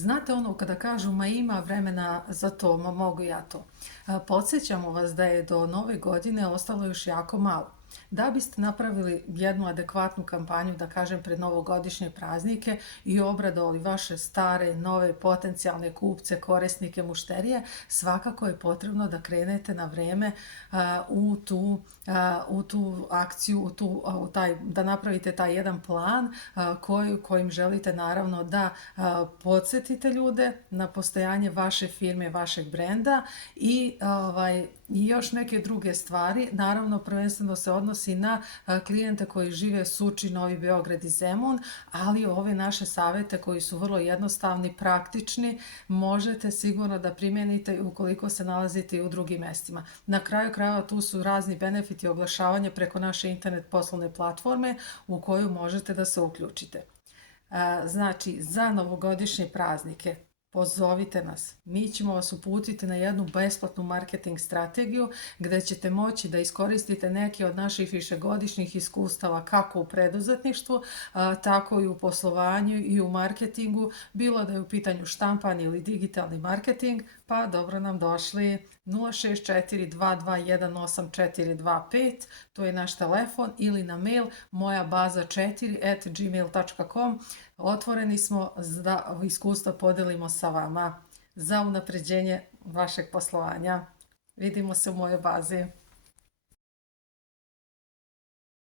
Znate ono kada kažu ma ima vremena za to, ma mogu ja to. Podsjećamo vas da je do nove godine ostalo još jako malo. Da biste napravili jednu adekvatnu kampanju, da kažem, pred novogodišnje praznike i obradovali vaše stare, nove, potencijalne kupce, korisnike, mušterije, svakako je potrebno da krenete na vreme u tu akciju, da napravite taj jedan plan kojim želite naravno da podsjetite ljude na postojanje vaše firme, vašeg brenda i još neke druge stvari. Naravno, prvenstveno se odnosi na klijente koji žive Suči, Novi Beograd i Zemun, ali ove naše savete koji su vrlo jednostavni, praktični, možete sigurno da primjenite ukoliko se nalazite i u drugim mestima. Na kraju krajeva tu su razni benefiti oglašavanja preko naše internet poslovne platforme u koju možete da se uključite. Znači, za novogodišnje praznike pozovite nas. Mi ćemo vas uputiti na jednu besplatnu marketing strategiju gde ćete moći da iskoristite neke od naših višegodišnjih iskustava kako u preduzetništvu, tako i u poslovanju i u marketingu, bilo da je u pitanju štampani ili digitalni marketing, pa dobro nam došli. 06422184425, to je naš telefon, ili na mail mojabaza4@gmail.com. Otvoreni smo da iskustva podelimo sa vama za unapređenje vašeg poslovanja. Vidimo se u mojoj bazi.